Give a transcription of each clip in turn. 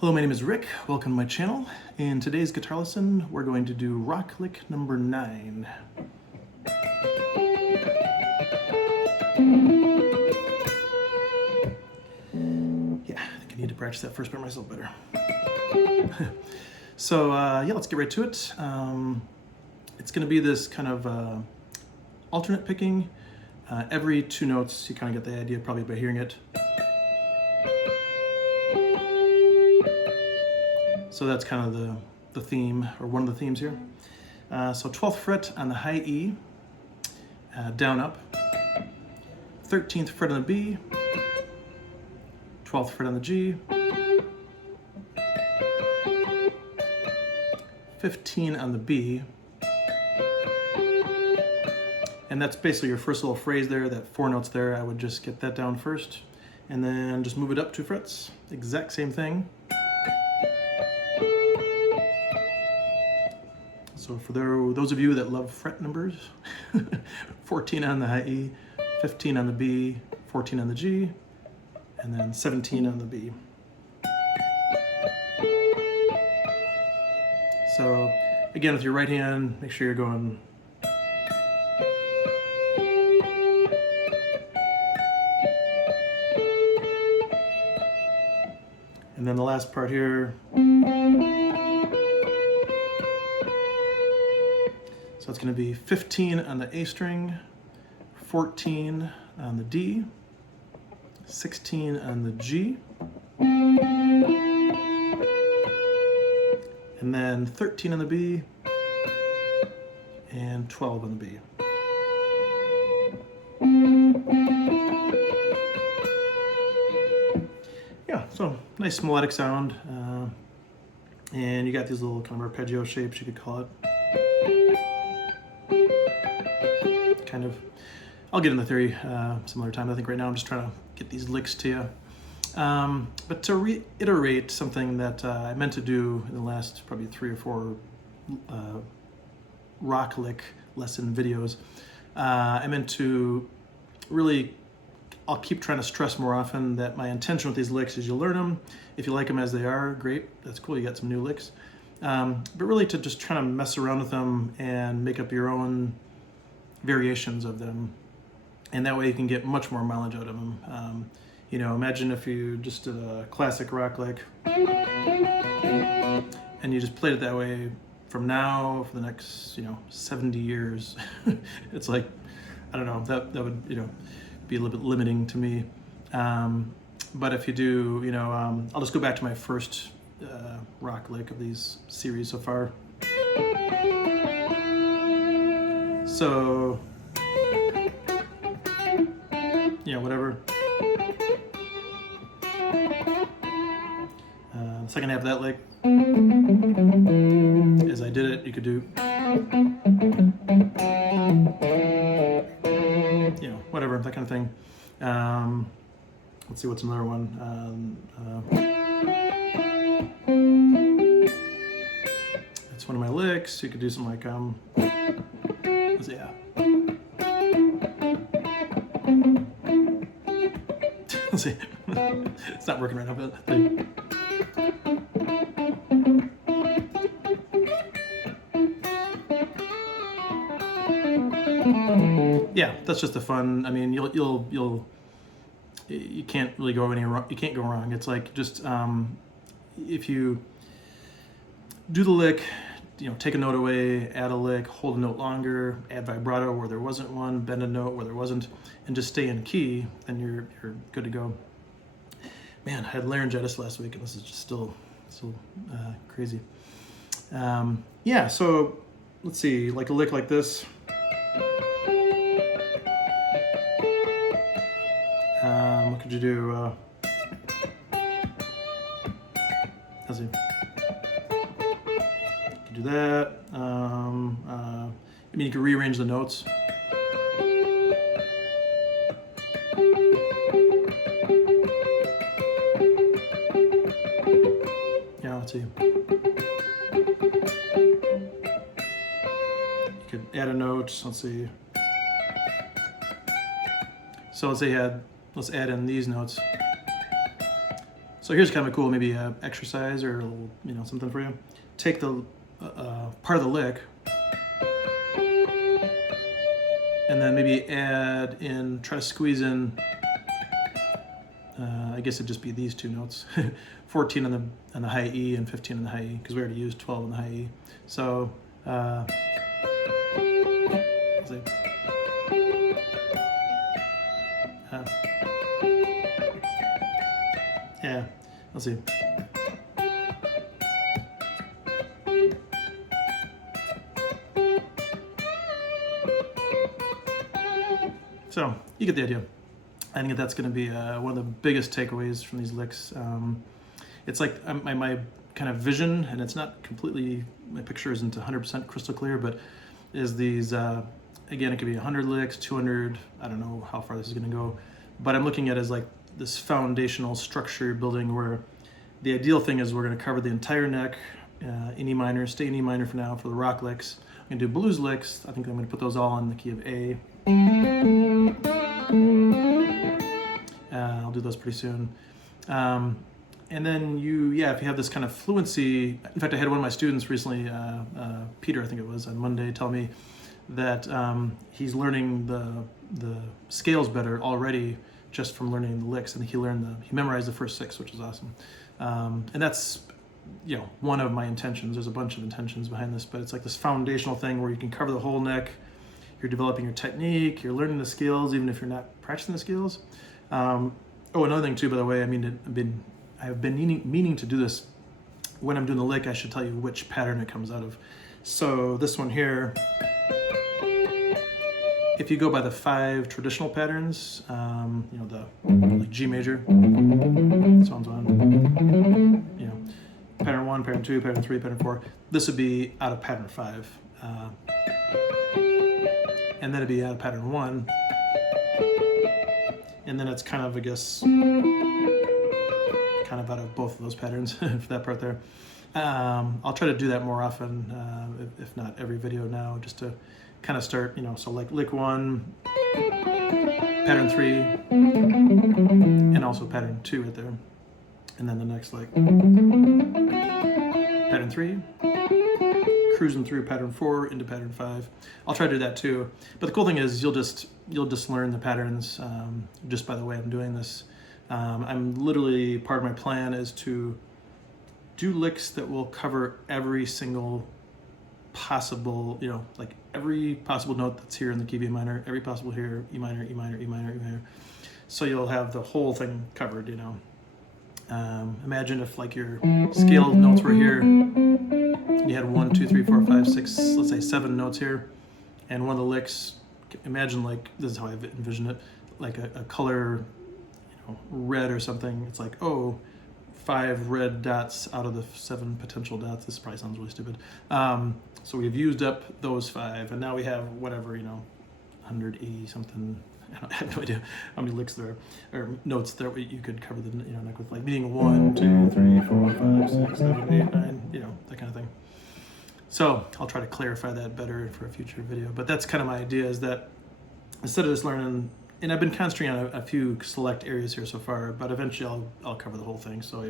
Hello, my name is Rick. Welcome to my channel. In today's guitar lesson, we're going to do rock lick number 9. Yeah, I think I need to practice that first part myself better. So yeah, let's get right to it. It's going to be this kind of alternate picking. Every 2 notes, you kind of get the idea probably by hearing it. So that's kind of the theme, or one of the themes here. So 12th fret on the high E, down up. 13th fret on the B, 12th fret on the G, 15 on the B, and that's basically your first little phrase there, that 4 notes there. I would just get that down first, and then just move it up 2 frets. Exact same thing. So for those of you that love fret numbers, 14 on the high E, 15 on the B, 14 on the G, and then 17 on the B. So again, with your right hand, make sure you're going and then the last part here. So it's going to be 15 on the A string, 14 on the D, 16 on the G, and then 13 on the B, and 12 on the B. Yeah, so nice melodic sound, and you got these little kind of arpeggio shapes, you could call it. Kind of, I'll get into theory some other time. I think right now I'm just trying to get these licks to you. But to reiterate something that I meant to do in the last probably 3 or 4 rock lick lesson videos, I meant to really, I'll keep trying to stress more often that my intention with these licks is you learn them. If you like them as they are, great, that's cool, you got some new licks. But really to just try to mess around with them and make up your own variations of them, and that way you can get much more mileage out of them. You know, imagine if you just did a classic rock lick and you just played it that way from now for the next 70 years. It's like, I don't know, that would be a little bit limiting to me. But if you do, I'll just go back to my first rock lick of these series so far. So, whatever. The second half of that lick, as I did it, you could do, whatever, that kind of thing. Let's see what's another one. That's one of my licks. You could do something like, yeah. Let's see. It's not working right now, but yeah, that's just a fun. I mean, you can't really go any wrong. You can't go wrong. It's like just if you do the lick, take a note away, add a lick, hold a note longer, add vibrato where there wasn't one, bend a note where there wasn't, and just stay in key, and you're good to go. Man, I had laryngitis last week, and this is just still crazy. Yeah, so let's see, like a lick like this. What could you do? Let's see. Do that. I mean, you can rearrange the notes. Yeah, let's see. You could add a note. Let's see. So let's add in these notes. So So here's kind of a cool maybe exercise or a little, something for you. Take the part of the lick, and then maybe add in, try to squeeze in, I guess it'd just be these two notes, 14 on the high E and 15 on the high E, because we already used 12 on the high E. So, let's see. Yeah, let's see. So you get the idea. I think that's going to be one of the biggest takeaways from these licks. It's like my kind of vision, and it's not completely, my picture isn't 100% crystal clear, but is these, again, it could be 100 licks, 200, I don't know how far this is going to go, but I'm looking at it as like this foundational structure you're building, where the ideal thing is we're going to cover the entire neck in E minor, stay in E minor for now for the rock licks. I'm going to do blues licks. I think I'm going to put those all in the key of A. I'll do those pretty soon. And then if you have this kind of fluency, in fact, I had one of my students recently, Peter, I think it was, on Monday, tell me that he's learning the scales better already just from learning the licks, and he memorized the first 6, which is awesome. And that's, one of my intentions. There's a bunch of intentions behind this, but it's like this foundational thing where you can cover the whole neck. You're developing your technique, you're learning the skills, even if you're not practicing the skills. Another thing too, by the way, I've been meaning to do this. When I'm doing the lick, I should tell you which pattern it comes out of. So this one here, if you go by the 5 traditional patterns, the like G major, so on, pattern 1, pattern 2, pattern 3, pattern 4, this would be out of pattern 5. And then it'd be out of pattern 1. And then it's kind of, I guess, kind of out of both of those patterns for that part there. I'll try to do that more often, if not every video now, just to kind of start, so like lick 1, pattern 3, and also pattern 2 right there. And then the next lick, pattern 3, cruising through pattern 4 into pattern 5. I'll try to do that too. But the cool thing is you'll just learn the patterns just by the way I'm doing this. I'm literally, part of my plan is to do licks that will cover every single possible, like every possible note that's here in the key of E minor, every possible here, E minor, E minor, E minor, E minor. So you'll have the whole thing covered, Imagine if like your scale notes were here, you had 1, 2, 3, 4, 5, 6, let's say 7 notes here, and one of the licks, imagine like, this is how I envision it, like a color, red or something. It's like, 5 red dots out of the 7 potential dots. This probably sounds really stupid. So we've used up those 5, and now we have whatever, 180 something. I have no idea how many licks there are, or notes there you could cover the neck with, like meaning 1, 2, 3, 4, 5, 6, 7, 8, 9, that kind of thing. So I'll try to clarify that better for a future video. But that's kind of my idea, is that instead of just learning, and I've been concentrating on a few select areas here so far, but eventually I'll cover the whole thing. So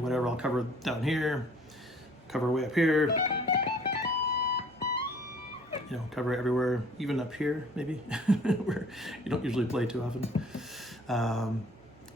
whatever, I'll cover down here, cover way up here, cover everywhere, even up here maybe, where you don't usually play too often.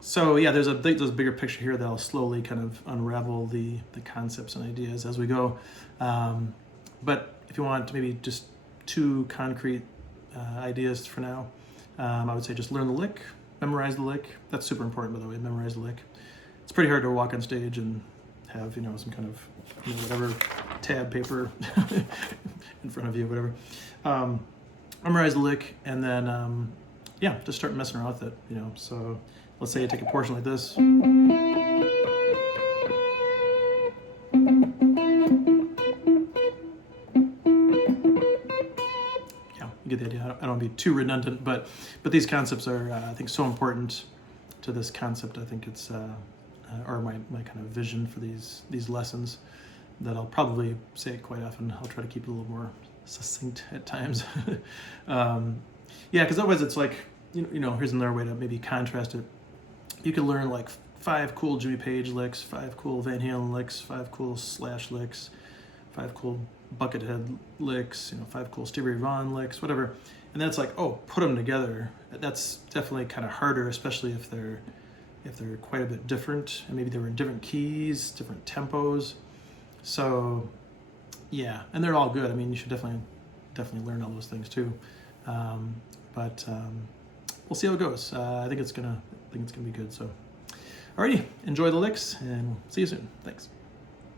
So yeah, there's a bigger picture here that I'll slowly kind of unravel the concepts and ideas as we go. But if you want maybe just 2 concrete ideas for now, I would say just learn the lick, memorize the lick. That's super important, by the way, memorize the lick. It's pretty hard to walk on stage and have, some kind of, whatever, tab paper in front of you, whatever. Memorize the lick, and then, just start messing around with it, So let's say you take a portion like this. You get the idea. I don't want to be too redundant, but these concepts are, I think, so important to this concept. I think it's, or my kind of vision for these lessons, that I'll probably say it quite often. I'll try to keep it a little more succinct at times. Yeah, because otherwise it's like, here's another way to maybe contrast it. You could learn like 5 cool Jimmy Page licks, 5 cool Van Halen licks, 5 cool Slash licks, 5 cool Buckethead licks, 5 cool Stevie Ray Vaughan licks, whatever. And then it's like, oh, put them together. That's definitely kind of harder, especially if they're quite a bit different, and maybe they were in different keys, different tempos. So yeah, and they're all good. I mean, you should definitely learn all those things too. But we'll see how it goes. I think it's gonna be good. So, alrighty, enjoy the licks, and we'll see you soon. Thanks.